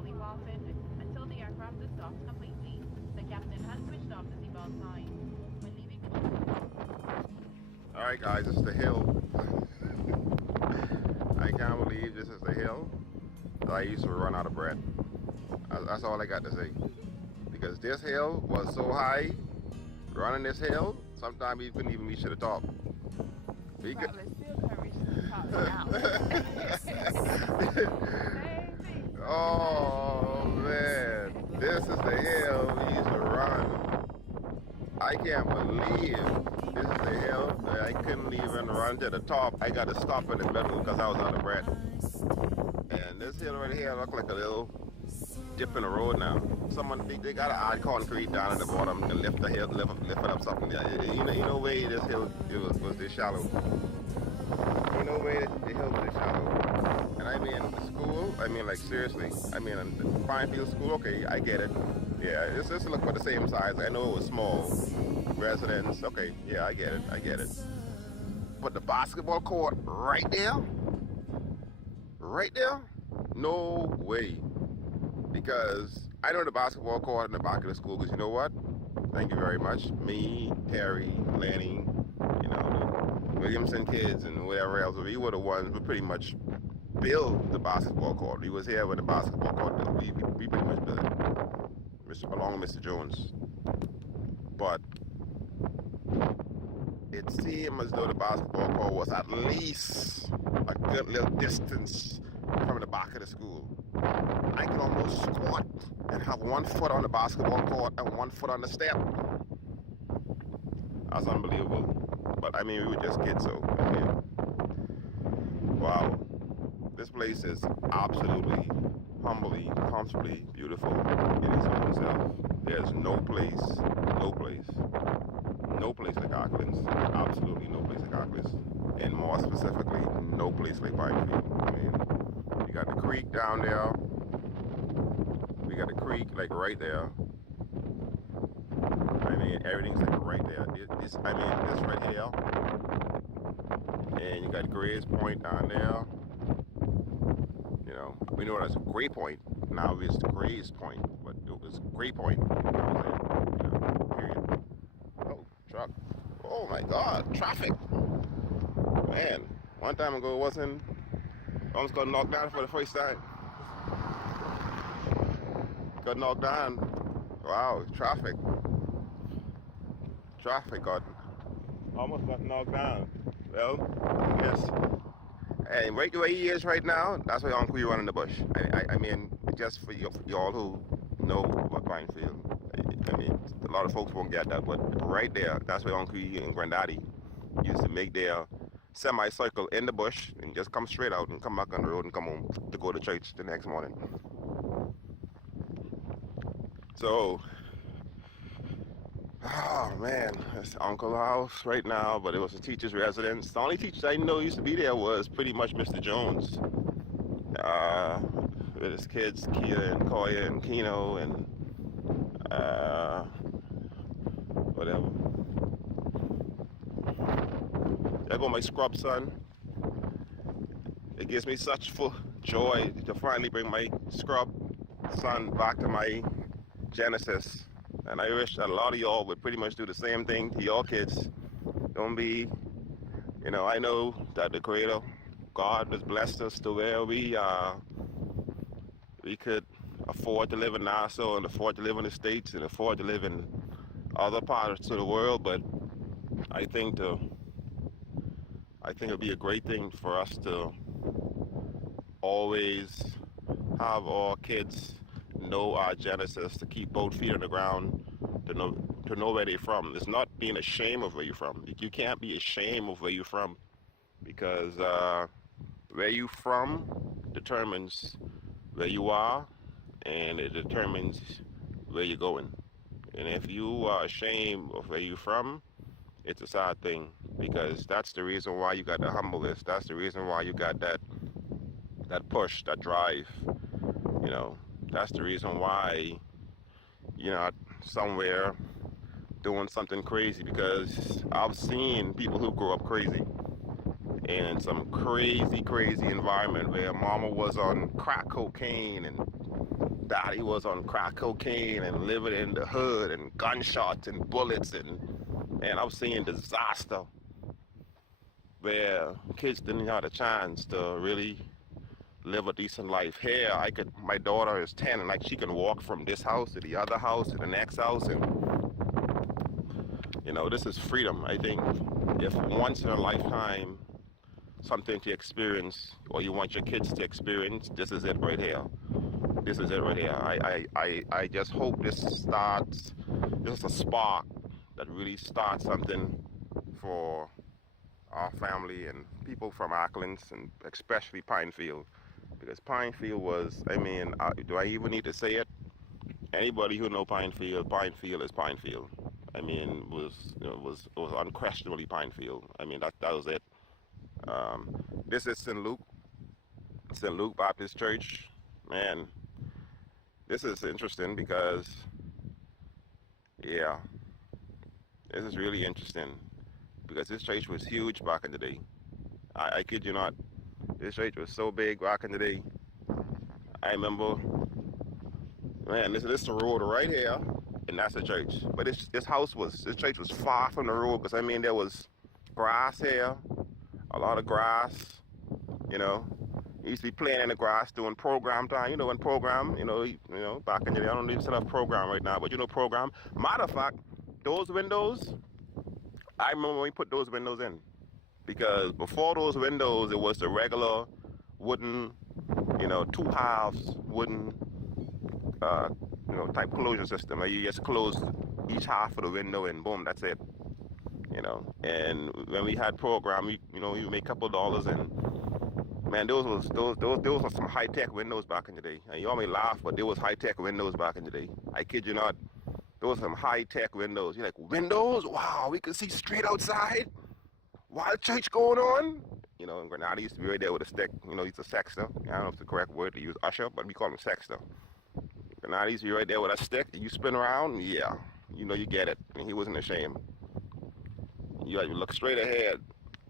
slowly wafted until the aircraft had stopped completely. The captain had switched off the seatbelt sign. When leaving the Alright guys, this is the hill. I can't believe this is the hill that I used to run out of breath. That's all I got to say. Because this hill was so high, running this hill, sometimes you couldn't even reach to the top. still can reach the top now. Oh man, this is the hill we used to run. I can't believe this is the hill that I couldn't even run to the top. I got to stop in the middle because I was out of breath. And this hill right here look like a little dip in the road now. Someone they got to add concrete down at the bottom to lift the hill, lift it up something. You know way this hill was this shallow. You know way the hill was this shallow. And I mean the school, I mean like seriously, I mean the Pinefield school, okay, I get it. Yeah, it's just look for the same size. I know it was small. Residence, okay, yeah, I get it. But the basketball court right there? Right there? No way. Because I know the basketball court in the back of the school, because you know what? Thank you very much. Me, Terry, Lanny, you know, the Williamson kids and whatever else, we were the ones who pretty much built the basketball court. We was here with the basketball court. We pretty much built it. Along with Mr. Jones. But it seemed as though the basketball court was at least a good little distance from the back of the school. I could almost squat and have 1 foot on the basketball court and 1 foot on the step. That's unbelievable. But I mean, we were just kids, so I mean, wow. This place is absolutely, humbly, comfortably beautiful in its own self. There's no place like Acklins. Absolutely no place like Acklins. And more specifically, no place like Pinefield. I mean, you got the creek down there. We got the creek like right there. I mean, everything's like right there. This right here. And you got Gray's Point down there. You know, we know that's Gray Point. Now it's Gray's Point, but it was Gray Point. That was it. You know, period. Oh, truck. Oh my God, traffic. Man, one time ago it wasn't. Almost got knocked down for the first time. Got knocked down. Wow, traffic. Traffic almost got knocked down. Well, I guess. And right where he is right now, that's why Uncle you run in the bush. I mean, just for y'all who know about Pinefield. I mean, a lot of folks won't get that, but right there, that's where Uncle and Granddaddy used to make their semicircle in the bush and just come straight out and come back on the road and come home to go to church the next morning. So, oh man, it's Uncle's house right now, but it was a teacher's residence. The only teacher I know used to be there was pretty much Mr. Jones. With his kids, Kia and Koya and Kino and whatever. There go my scrub son. It gives me such full joy to finally bring my scrub son back to my Genesis. And I wish that a lot of y'all would pretty much do the same thing to your kids. Don't be, you know, I know that the Creator, God has blessed us to where we could afford to live in Nassau and afford to live in the States and afford to live in other parts of the world, but I think it'll be a great thing for us to always have our kids know our Genesis, to keep both feet on the ground, to know where they're from. It's not being ashamed of where you're from. You can't be ashamed of where you're from, because where you from determines where you are, and it determines where you're going. And if you are ashamed of where you're from, it's a sad thing, because that's the reason why you got the humbleness. That's the reason why you got that push, that drive. You know, that's the reason why you're not somewhere doing something crazy, because I've seen people who grew up crazy in some crazy environment where mama was on crack cocaine and daddy was on crack cocaine and living in the hood and gunshots and bullets and I was seeing disaster where kids didn't have a chance to really live a decent life. Here, my daughter is 10 and like she can walk from this house to the other house to the next house, and you know, this is freedom. I think if once in a lifetime something to experience or you want your kids to experience, this is it right here. This is it right here. I just hope this is a spark that really starts something for our family and people from Acklins, and especially Pinefield, because Pinefield was, I mean, do I even need to say it? Anybody who know Pinefield is Pinefield. I mean, it was unquestionably Pinefield. I mean, that was it. This is St. Luke Baptist Church. Man, this is interesting because, yeah, this is really interesting because this church was huge back in the day. I kid you not. This church was so big back in the day. I remember, man, this is the road right here, and that's the church. But this church was far from the road, because I mean, there was grass here, a lot of grass, you know. You used to be playing in the grass doing program time, you know, back in the day. I don't even set up program right now, but you know, program. Matter of fact, those windows, I remember when we put those windows in, because before those windows, it was the regular wooden, you know, 2 halves wooden, type closure system. You just close each half of the window and boom, that's it. You know, and when we had program, you make a couple dollars, and man, those were some high-tech windows back in the day. And you all may laugh, but there was high-tech windows back in the day. I kid you not. Those were some high-tech windows. You're like, windows? Wow, we could see straight outside while church going on. You know, and Granada used to be right there with a stick. You know, he's a sexter. I don't know if it's the correct word to use, usher, but we call him sexter. Granada used to be right there with a stick. You spin around, yeah, you know, you get it. And he wasn't ashamed. You look straight ahead,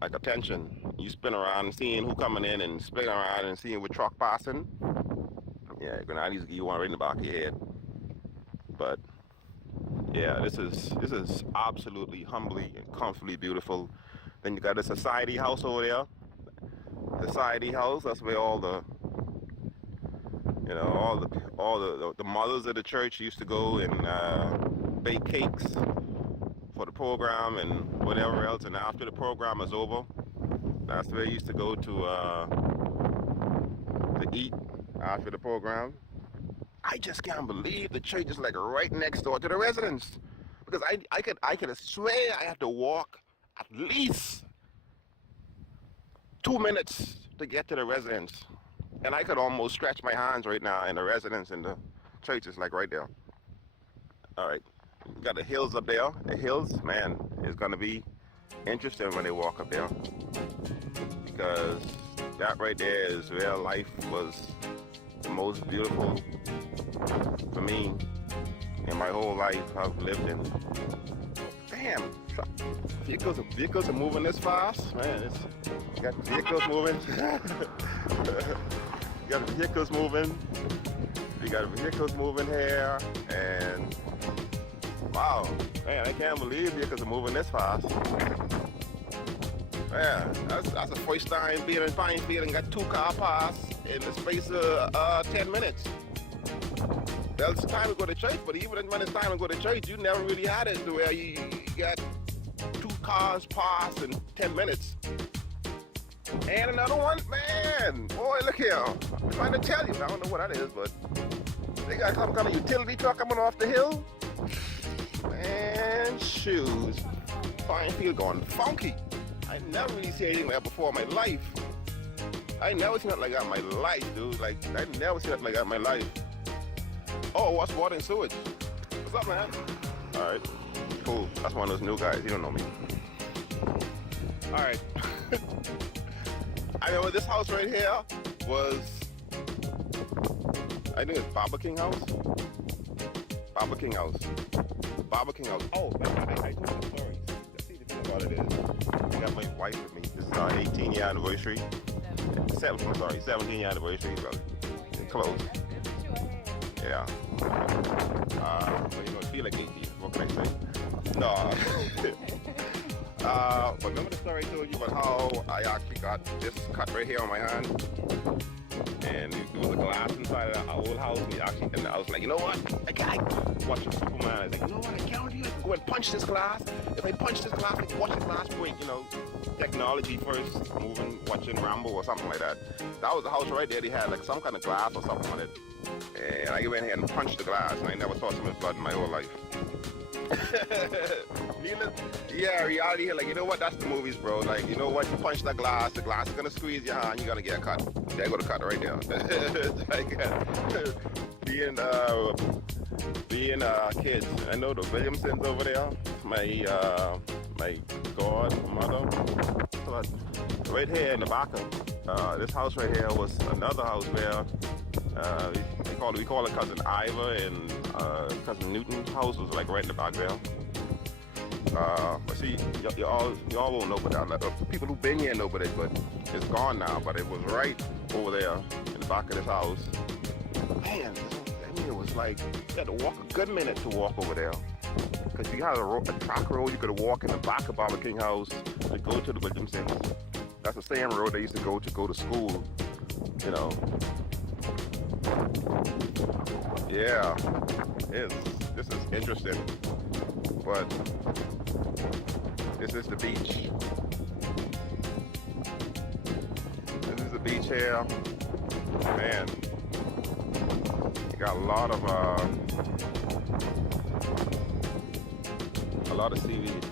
like attention. You spin around, seeing who coming in, and spin around and seeing what truck passing. Yeah, Granada used to give you one right in the back of your head. But yeah, this is absolutely humbly and comfortably beautiful. Then you got the society house over there. Society house, that's where all the mothers of the church used to go and bake cakes for the program and whatever else. And after the program is over, that's where you used to go to eat after the program. I just can't believe the church is like right next door to the residence, because I could swear I had to walk at least 2 minutes to get to the residence, and I could almost stretch my hands right now in the residence, and the church is like right there. All right, you got the hills up there. The hills, man, is gonna be interesting when they walk up there, because that right there is where life was the most beautiful for me in my whole life I've lived in. Damn, vehicles are moving this fast, man. You got vehicles moving. You got vehicles moving. You got vehicles moving here, and wow, man, I can't believe vehicles are moving this fast. Man, that's the first time being in Pinefield and got 2 car pass in the space of 10 minutes. Well, it's time to go to church, but even when it's time to go to church, you never really had it to where you got 2 cars pass in 10 minutes. And another one, man, boy, look here. I'm trying to tell you, I don't know what that is, but they got some kind of utility truck coming off the hill. Man, shoes. Pinefield going funky. I never really seen anything like that before in my life. I never seen nothing like that in my life, dude. Like, I never seen nothing like that in my life. Oh, what's water and sewage? What's up, man? All right, cool. That's one of those new guys. You don't know me. All right. I remember this house right here was, I think it's Baba King House. Baba King House. Baba King House. Oh, man, I told you the story. Let's see the thing about it is, I got my wife with me. This is our 18-year anniversary. 17-year anniversary, well, close. Yeah, Yeah. But you know, I feel like 18. What can I say? No. But remember the story I told you about how I actually got this cut right here on my hand? And there was a glass inside of our old house, and I was like, you know what? I watching Superman. I was like, you know what? I guarantee you I can go and punch this glass. If I punch this glass, I can watch the glass break, you know. Technology first, watching Rambo or something like that. That was the house right there. They had like some kind of glass or something on it. And I went ahead and punched the glass, and I never saw so much blood in my whole life. Yeah, reality here, like, you know what, that's the movies, bro. Like, you know what, you punch the glass is gonna squeeze your hand, you're gonna get a cut. There go the cut right there. Like, being kids, I know the Williamsons over there, my godmother. So right here in the back of this house right here was another house where we call it Cousin Ivor and Cousin Newton's house was like right in the back there. But see, y'all won't know about that. The people who've been here know about it, but it's gone now. But it was right over there in the back of this house. Man, I mean, it was like you had to walk a good minute to walk over there. Because you had a track road you could walk in the back of Baba King house to go to the Williamsons. That's the same road they used to go to school, you know. Yeah, this is interesting, but this is the beach. This is the beach here. Man, you got a lot of seaweed.